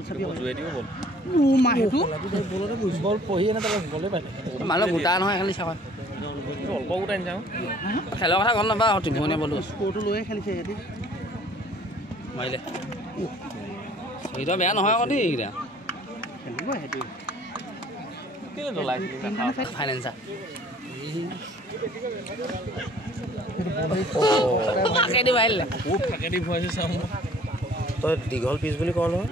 বল চাবি জুৱে দিব বল ও মা হেতু বলতে বল পহি এনে তাৰ বলে পাই মাল গোটা নহয় খালি চাবা অল্প গোটা আনি যাওঁ খেলৰ কথা গম নাপা ত্ৰিভুৱনীয়া বলো স্কোৰটো লৈয়ে খেলিছে সিহঁতি মাৰিলে এইটো বেয়া নহয় আকৌ দেই এইকেইটা খেলিব সিহঁতি কেলে নলাইছিলি ফাইনেন্সাৰ ফাকেদি মাৰিলে খুব ফাকেদি ভুৱাইছে চাওঁ তই দীঘল পিচ বুলি কওঁ নহয়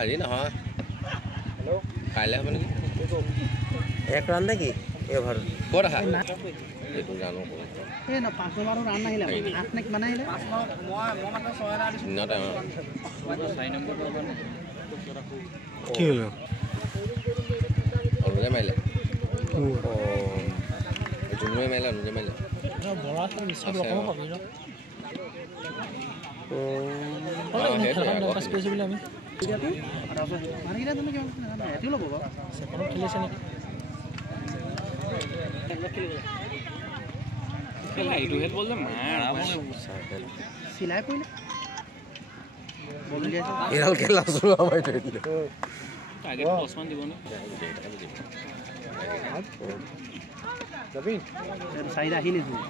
আজি নহয় কাইলৈ হ'ব নেকি এক ৰান নেকি এভাৰ ক'ত আহা এইটো জানো এই ন 5 নম্বৰৰ ৰান নাহিলে 8 নে কিমান আহিলে মই মাত্ৰ 6 এটা দিছোঁ ন টাইম 4 নম্বৰ কি হ'ল অনুজে মাৰিলে জুনুৱে মাৰিলে অনুজে মাৰিলে বলাটো নিশ্চয় ৰকম পাবি ন পাছ কৰিছে বুলি আমি মাৰিলে তুমি কিমান এটিও ল'ব বাৰু সেকণ্ডত খেলিছে নেকি খেলা এইটো হেড বল যে মাৰ চিলাই পৰিলে বল উলিয়াইছে এডাল খেলা চোৱা মাৰি থৈ দিলে টাৰ্গেট 10 মান দিব নে যাবি চাইডা আহিলে তুমি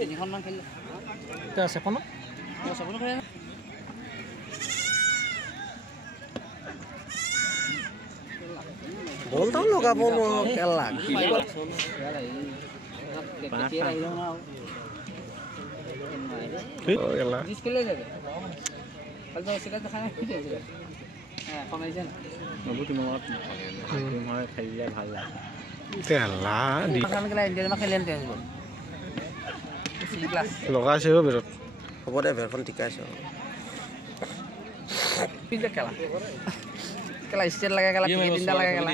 তিনিখনমান খেলিলে চেপনত চবতো খেলে বলটাও লগাব নোৱাৰো কেলা লগাইছে ভিতৰত হ'ব দে ভেৰখন টিকাইছে খেলা খেলা ষ্টেট লাগে খেলা টিকেট তিনিটা লাগে খেলা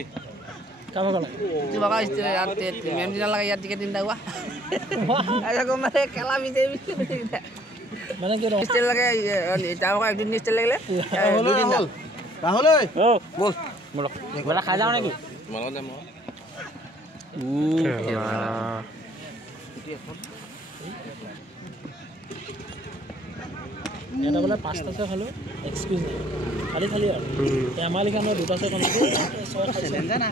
মেম দিনা লাগে ইয়াত টিকেট তিনিটা হোৱা মানে খেলা বিচাৰি মানে কি ষ্টেট লাগে তাৰ একদিন ষ্টেট লাগিলে ৰাহুল বল বল খাই যাওঁ নেকি মনত যাম এটা বোলে 5টা আছে খালো এক্সকিউজ নাই খালি খালি আৰু আমাৰ লিখা মই 2টা আছে কোনটো 6 চ্যালেঞ্জ না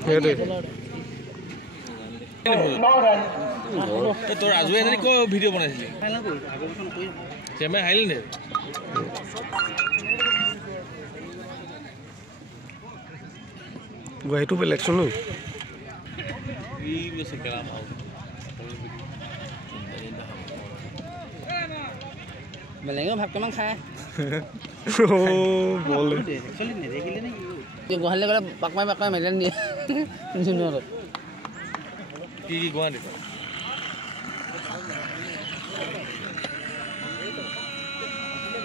তোৰ আজু এনে কো ভিডিও বনাইছিলি ফাইনাল কৰি আগৰখন কৰি চেমে হাইল নে গুৱাহাটীটো বেলেগচোন ই বেছি খেলা পাও বেলেগে ভাত কেমান খায় বল একচুয়ালি নেদেখিলে নে গুৱাহাটীলৈ গ'লে পাক মাৰি মেডেল দিয়ে জুনিয়ৰত কি গুৱাহাটী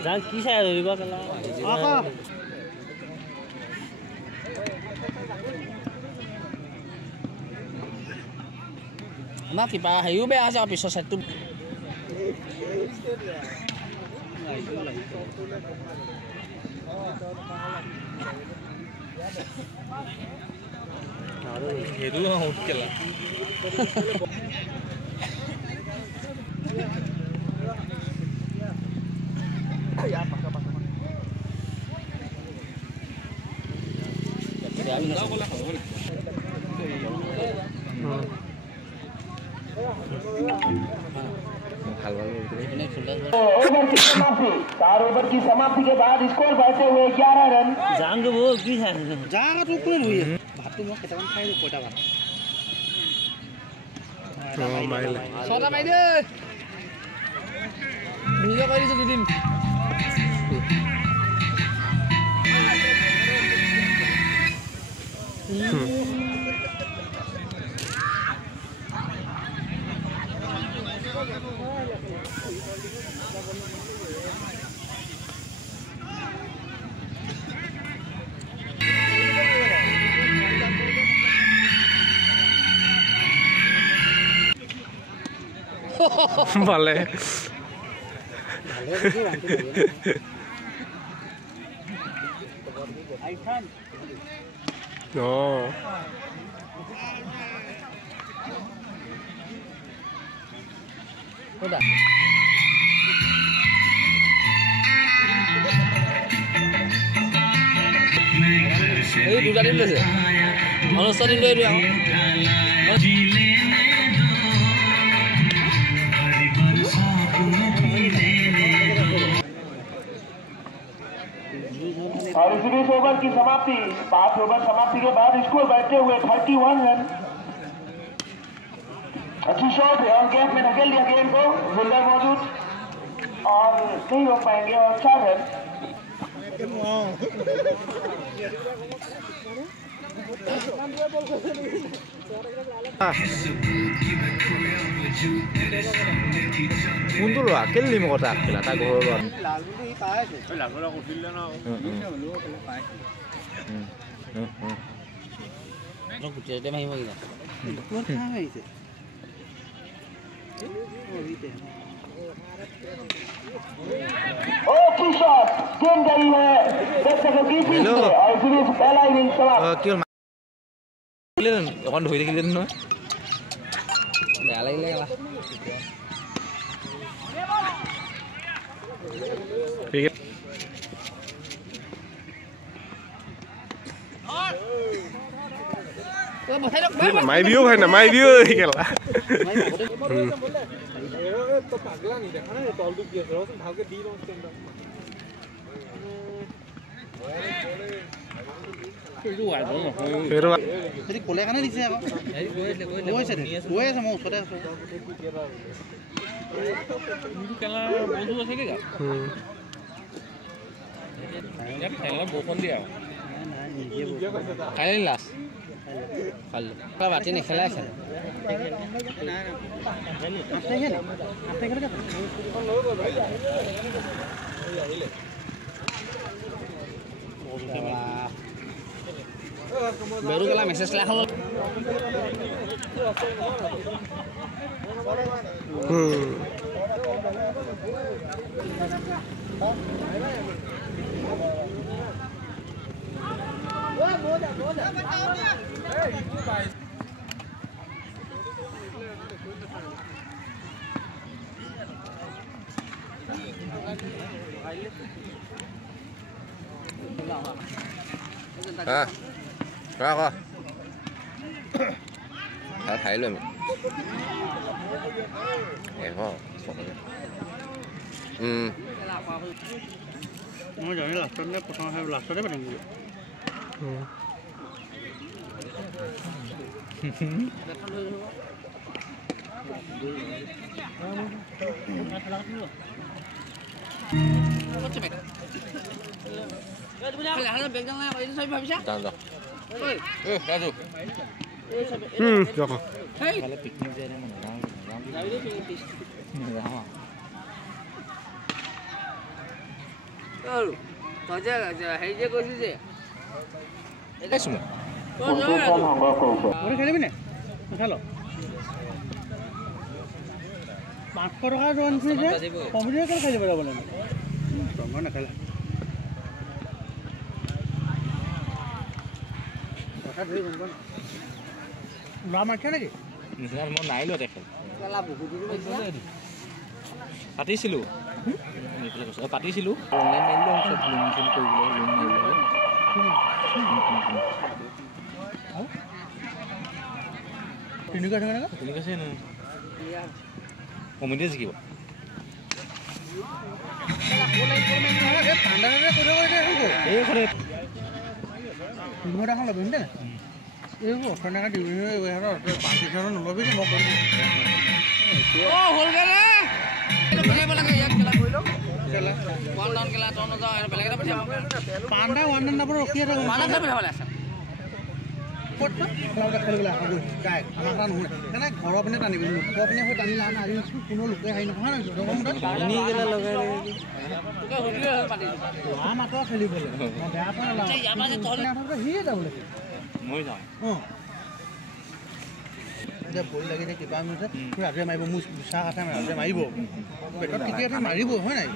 যাক কি চাই ধৰিব কেলা না কিবা হেৰিও বেয়া আছে আৰু পিছৰ চাইডটো হেৰু আউট খেলা चार ओवर की समाप्ति के बाद स्कोर बढ़ते हुए 11 रन जांग वो की है जागा तो कोन हुई भात तो মই কেটামান খাই পইটা ভাত মাৰিলে ছটা মাৰি দে ভিডিঅ' কৰি দিছোঁ দুদিন ভালে এই দুটা দিন লৈছে অনুষ্ঠান দিন লৈ আকৌ और इस 20 ओवर की समाप्ति 5 ओवर समाप्ति के बाद स्कोर बैठते हुए 31 रन अच्छी शॉट है और गैप में धकेल दिया गेंद को फील्डर मौजूद और नहीं रोक पाएंगे और 4 रन কোনটো লোৱা কেলে লিম কথা খেলা তাৰ ঘৰৰ লোৱা গুটিয়াতে মাৰিব কিনা अच्छी शॉट गेंद गई है दर्शकों की पीठ में और सीरीज पहला इनिंग समाप्त অকণ ধৰি থাকিলে নহয় বেয়া লাগিলে মাৰিবিও ভাই নামাৰিবিও খেলা ক'লে কাৰণে দিছে আকৌ গৈছে গৈ আছে মই ওচৰতে আছো খেলা বন্ধু আছে কি খেলা বৰষুণ দিয়া কাইলৈ লাষ্ট কালি বাতি নেখেলাই খেলে বেৰু গেলা মেছেজ লেখা Ra thấy luôn em không মই জানি লাষ্টতে প্ৰথম লাষ্টতে পাতিম বোলো খেলিবি নে উঠাল 500 টকা জন যে কমিটিয়ে কেলে খাই যাব যাব না মই নাখালা কথা ধৰি গম পান না মাখে নেকি নিছাৰ মই নাই লো দেখে কেলা বহুত দূৰ গৈছে পাতিছিলো পাতিছিলো অনলাইন মাৰিলো সব লোন চোন কৰিবলৈ লোন মাৰিবলৈ তিনিকা থাকে না ঠিক আছে না কমিটি জিকিব এই কৰে তিনিটা ল'ব দে এই অৰ্থনাকা দিবি আৰু 5 নলবি মই কৰিম অ হল গলে বনাইব লাগে ইয়াক খেলা কৰিলো খেলা ওয়ান ডাউন খেলা টন যাও আৰু বেলেগ এটা পঠিয়াম পাঁচটা ওয়ান ডাউন নাম্বাৰ ৰখি আছে মানা যাব হলে আছে ক'ত খেলা খেলিবলৈ আহো গায় আমাৰ নহয় এনে ঘৰৰ পিনে টানিবি লোকৰ পিনে হৈ টানি লান আৰু কোনো লোকে হাই নহয় না জগমত পানী গেলা লগাই তোকে হুলিয়ে পাতি মাত্ৰ খেলিবলৈ মই বেয়া পাওঁ না ইয়াৰ পৰা তহলে হিয়ে যাবলৈ মই যাওঁ যে ভৰি লাগি যে কিবা আমি ৰাজে মাৰিব মোৰ বিশ্বাস আছে ৰাজে মাৰিব পেটত কেতিয়াবা মাৰিব হয় নাই